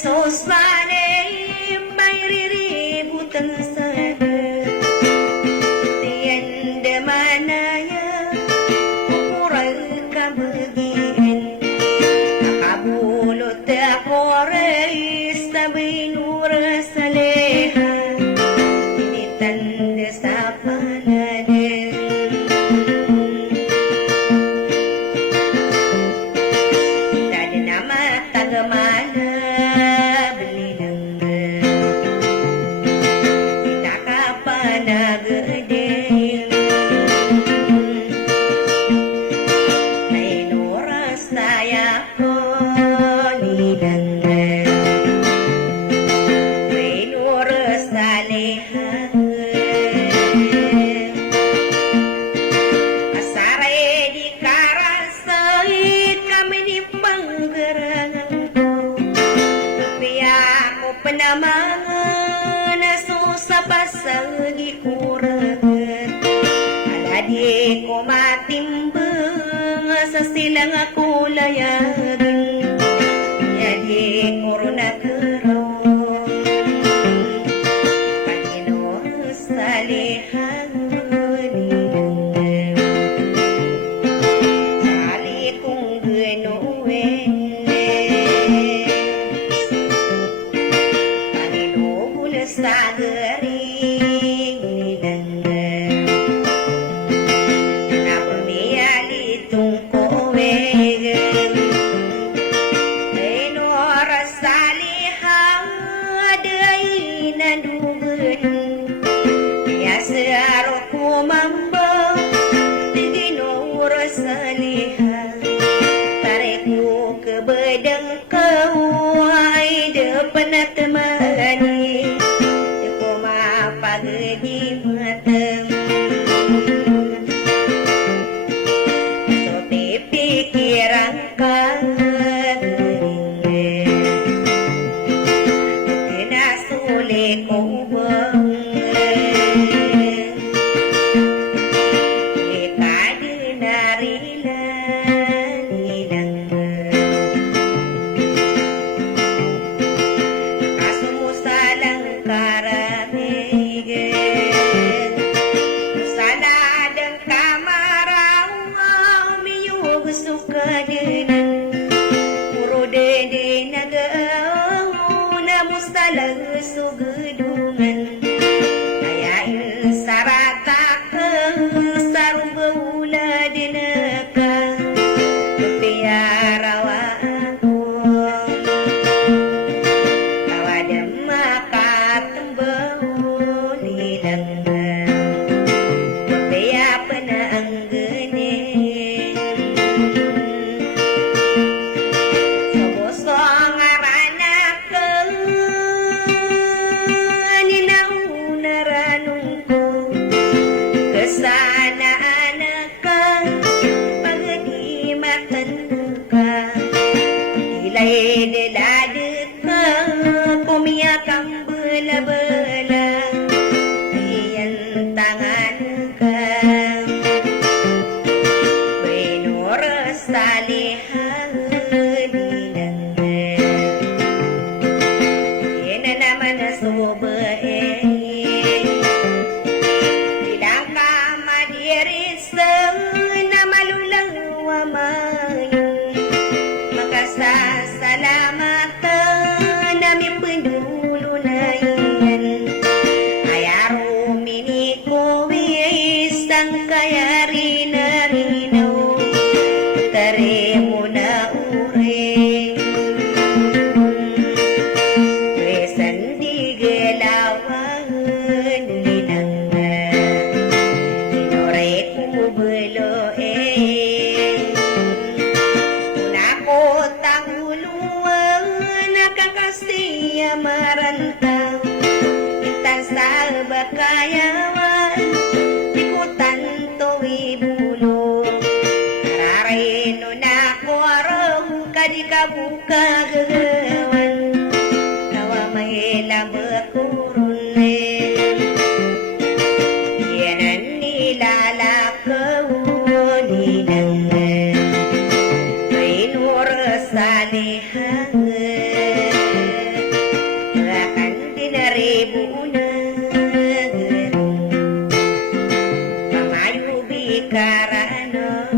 So smile, bay riri Nur Saleha ini tanda sapanaden dan nama tagamana beli dengar kita kapan gede Nur saya ni dengar Asare di karasai kami di panggerangan Rupiah ko penamangan susah pasagi kurang Ala di ko matimbang sa silang ako layagan Jadi korona kerong Salihan Sali kung genuwen Panginoon sa garing nilanggan Na pumiyalitong kowen Ay salihan Aday nadugan Searo kumamba Diginur saliha Tarikmu ke bedang kau Ay depan temani Kuma pagi matang Sote pikiran kagering Kena sulit kubang Sugedungan ayain sarata ke sarung beula dineka piara aku kawadam makat tembau lidangga pia penang gene sobosong sana anak pagdi matan ka dilay dilade ka kumiyakang bela-bela iyan tangan ka Nur Salihan dinangga yan na naman na subae Salamatan namin pendulo na yan Ayaru miniko isang kaya rinarinaw Tare mo na uri Wesan di galawan linangga Inore ko bulo Nakakasiya marantang Intan sa bakayawan Ikutan to ibulo Kararino na ko arong Kadikabuka gagawan Kawa may lambakurun Yanan nilalakaw Ninangga May Nur Salihan Karano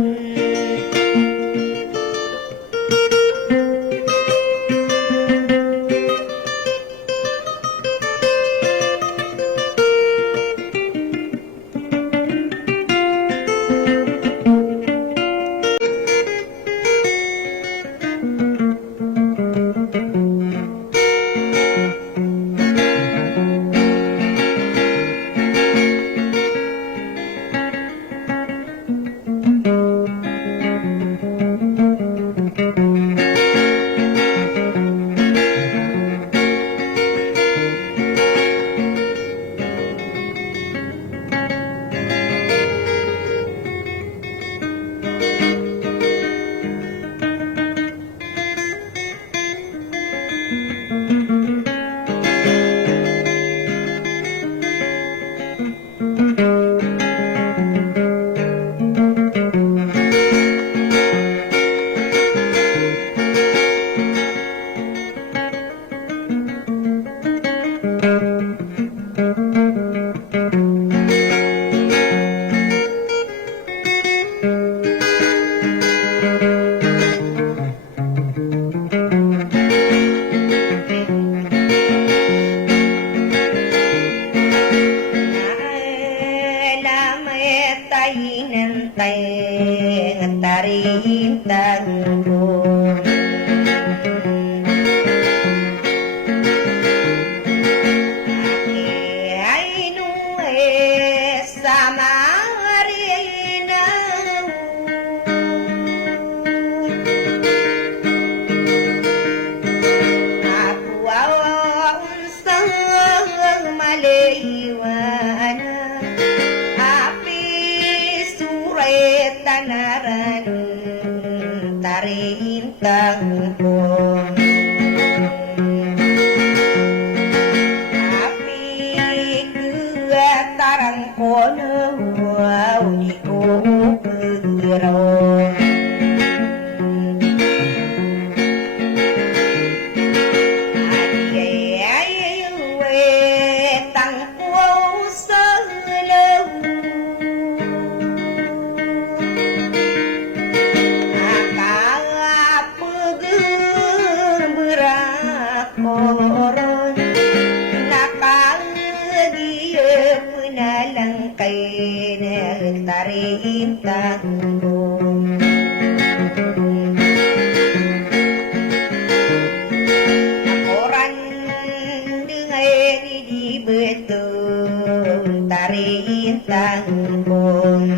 tanggung ai nuwe sama rina aku awan sang malewana api surai tanaran tarin tanggung tarang kono wow di kugero ai we tang kuo selo akala pugu berakoro nalang kay tarin tanggung akoran dengan di betul tarin tanggung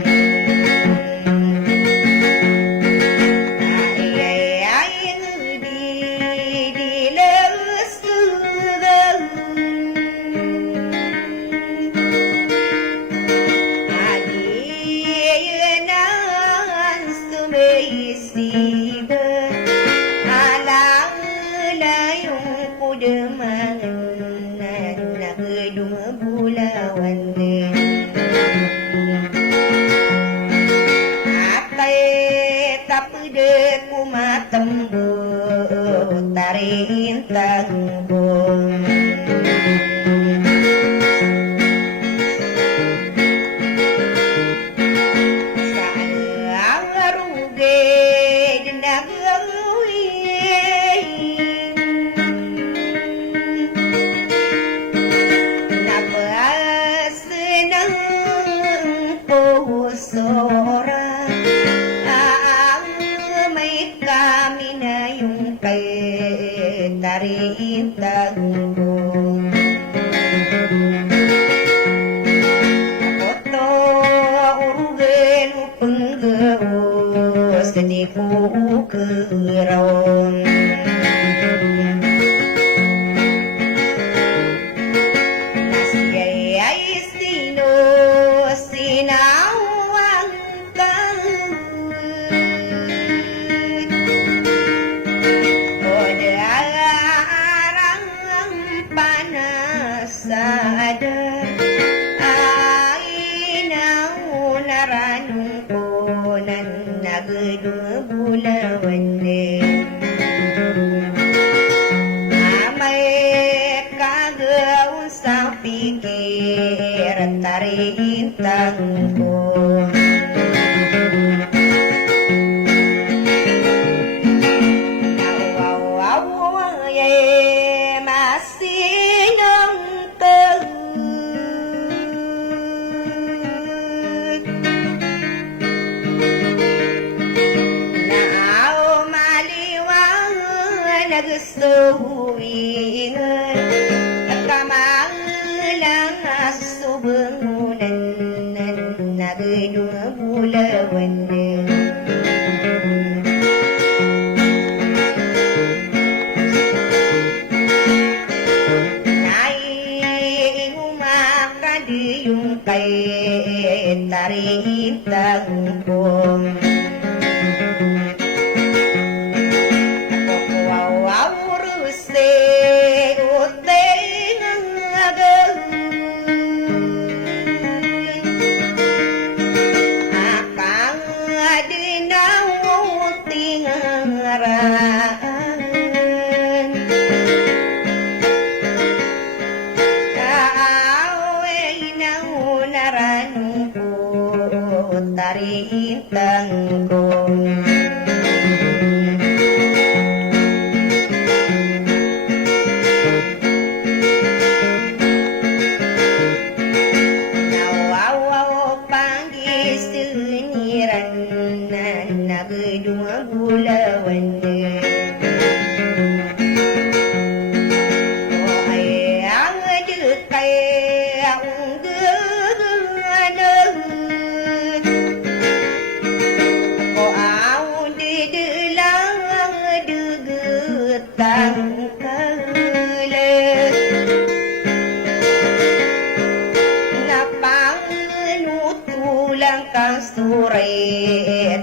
tarin tanggung sang ruge denagawi nabas nang posora kami na yung kay tarin tanggung ako to urugan penggao sedih ko kerong nasiyay ay sino sinawang kang sadar ay naunaranong ko nan nagdubulawan amay kagaw sa pikir at tarin tanggung nagsuhuingan at kamalang asubangunan nagdubulawan naiumakadiyong kay tarin tanggung tarin tanggung nawawaw panggis seniran na nagdua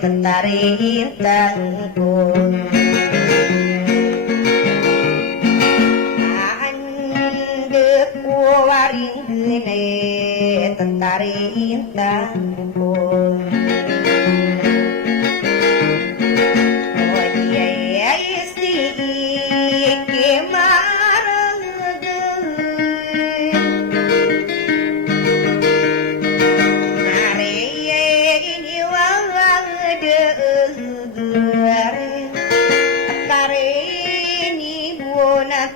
tentari intangkung andeku waring gene tentari intangkung oh dia isi kemarang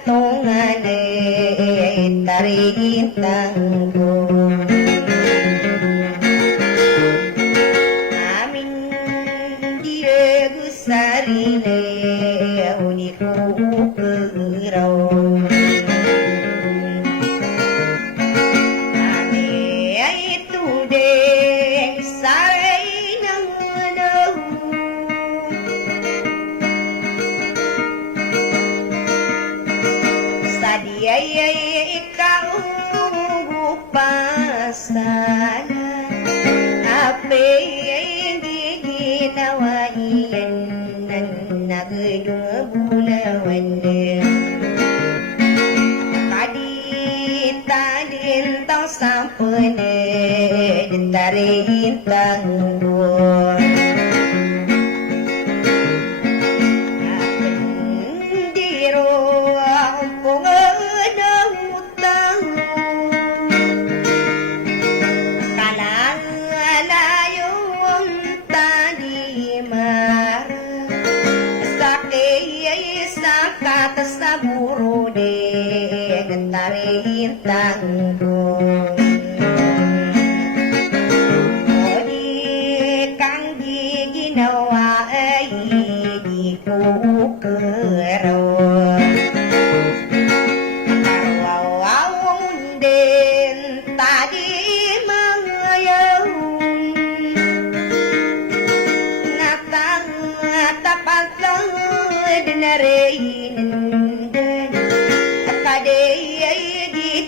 tongane tari intangkung amin dia gusarine uniku kerau ane itu deh sarai nang sadia ikaw gupasana ape giginawa iyan nan nagdubulawan kaditadin tang sampune ditarin tangguh sa buro de gentari tanggung o di kang di ginawa ay di kukero karwawawang din tadi mangayaw natapag lang dinarein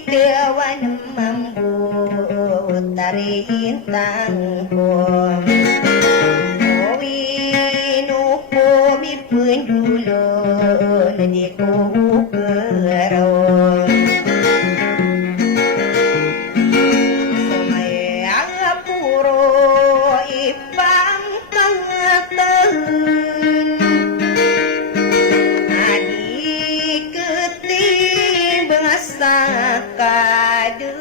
Dewan mambu tarin tangkung Owinu kumi penjulo Nadi kukero Sumaya puro ipang kangatan Adik ketimbang sakadurun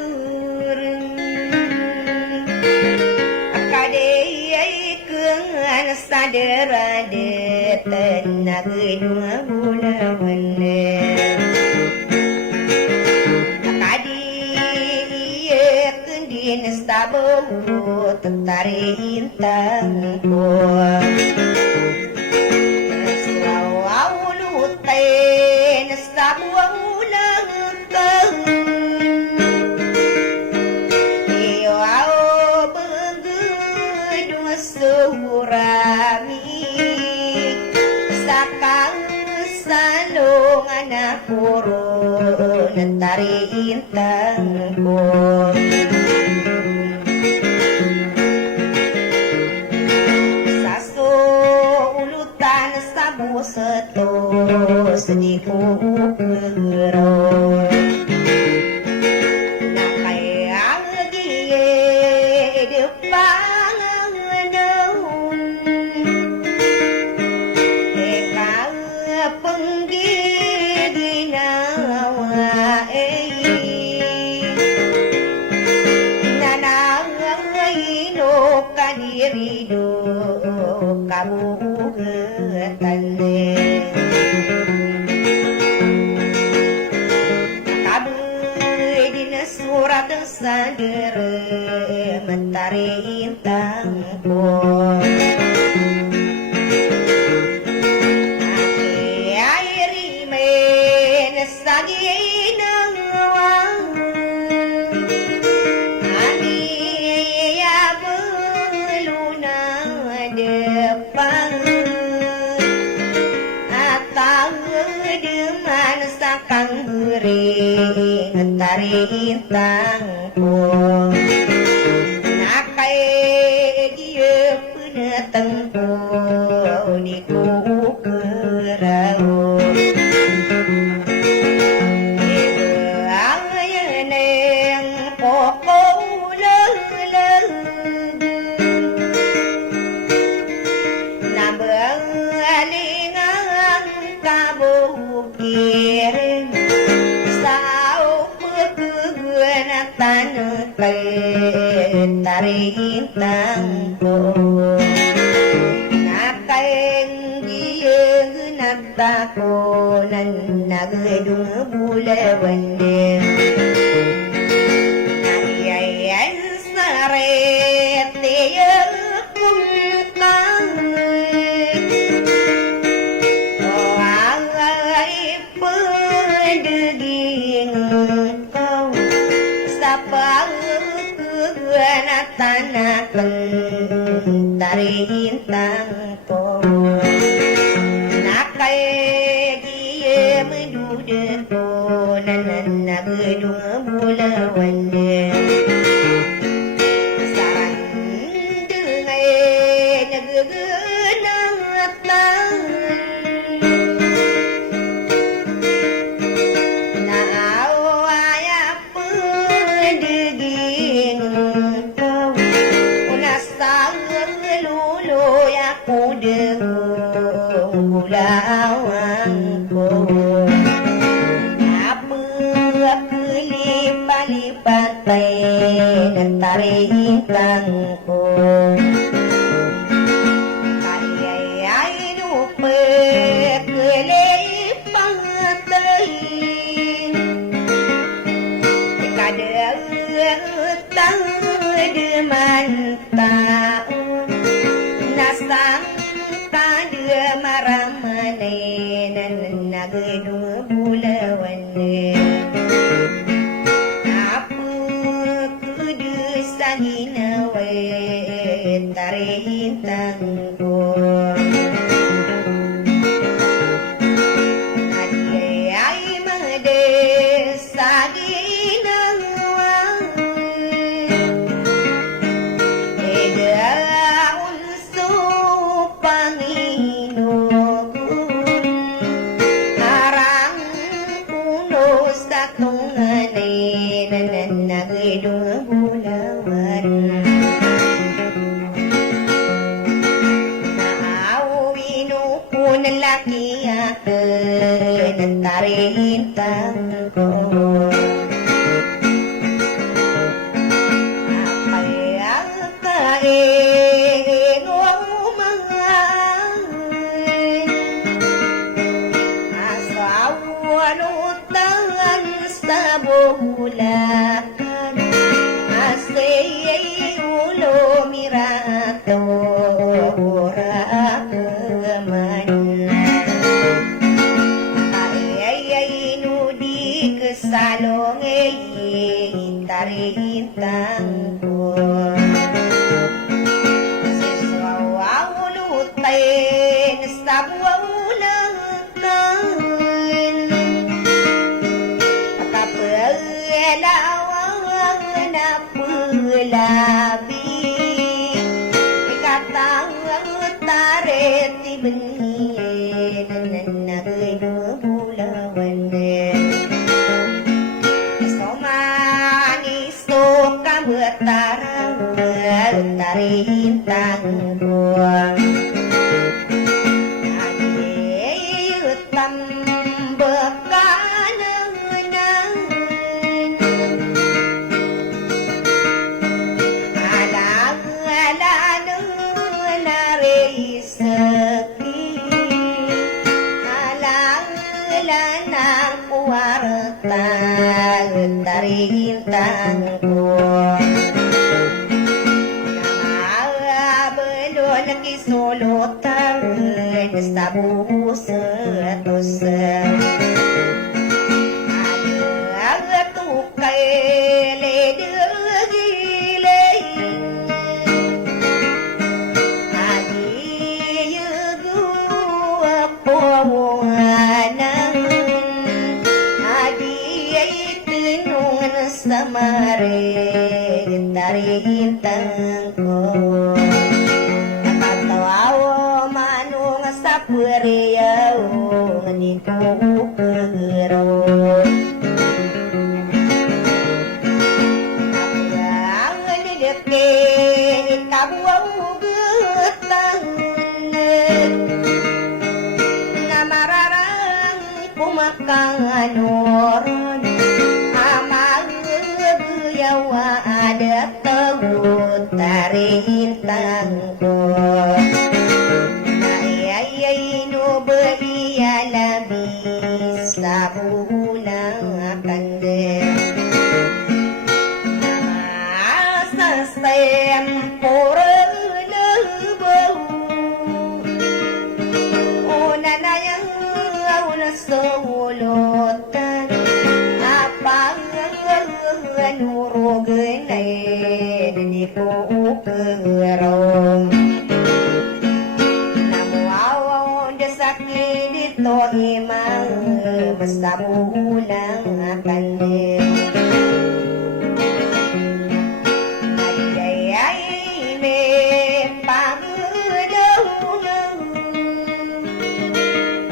akadei keungan sadera de tenag dua bulan akadi kendin sabo tentari intangku srawau ten sabo surami sakang salong anak puro nantari intangku saso ulutan sabu seto sediku kero nakai anggie depan Rido kamu tane kamu dina surat sadere mentari intangku airi men sagina depan atau dengan sakang beri ngentari tangku nakai dia punya tan cây tarin tang ko nakaeng giyeng nagtako nan nagdung bulawande nayayay saret tiyang kumkang o ay pandaging kau sa pagkuwanatanakan tarintang ko nakaya menduda ko nananagdung bulawande sarang dengay nagganatan naawaya pandaging ko unasang luloy ako dengong bulawang ko palipatay nagtarintang ko kaya'y lupet palipatay ikadagtang deman tao nasang kadamaramanay nagdung bulawan hinaway tarintang ko ay madesagi ng edaon so Panginoon harang puno sa tunganay nananagdung bulawan lalaki akin tarintang ko apay ang kaingong mga asawan utangan sa bulakan asay ulo mirato salong tarintang ko siswaw lutay sa buwaw kan kapelawang na pulabi ikatang taret ibigin nanagdung bulawan tarang tarintang buang ayutam bekanang alang alang narisaki alang alang kuwarta tarintang kisulutan sa busos ada tukay ledagilay adi yugu apuwanan adi ay tinungan sa mare tarintang ko Puriyaw ni kukero ang nilipke kabuaw gutang na mararang pumakang anoron amag yawa ada tegut tarintang ko ayay no belia labis sa bulang kande sa tempore lebau una na yang una sulutan apa nurugan ay di ko kerong namuawaw desakit dito imang basta bulang kande ay me pagdaw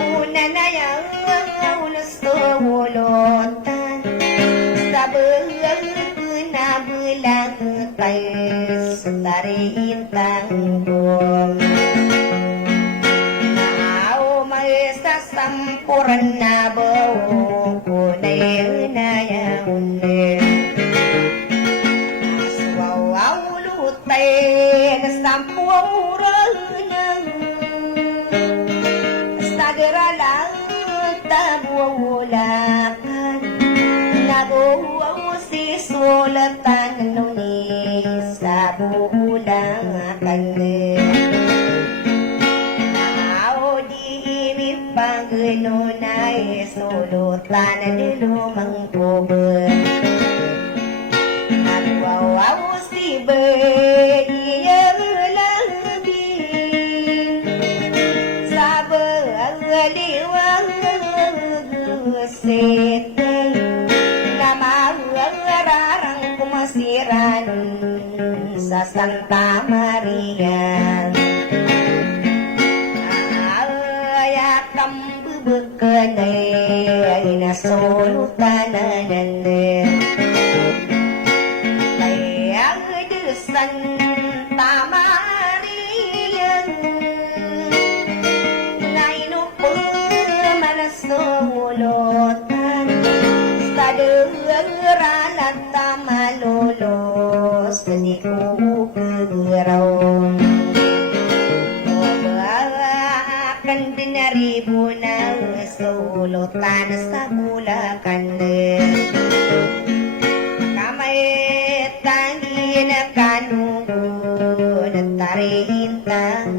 una na yang una sulutan na bulang tayo sa tarintang buong naaw may sasampuran na buong kunay na yaon aswaw lutay kasampuran sagaralang tabuulakan nabuwaw sulatan nuni sa bulang kande naaw di paggununay sulutan lumang pober nagwawaw si beriyang labi sa bagaliwang setay mararang kumasiran sa Santa Maria ayakam bubukanay na sulutan na nande ayang de Santa Maria nainupo manasulutan sa ralat tamalulos ni ko kagaraw akan dinaribo na sulutan sa bulakan kamay tangi na kanungo na tarintang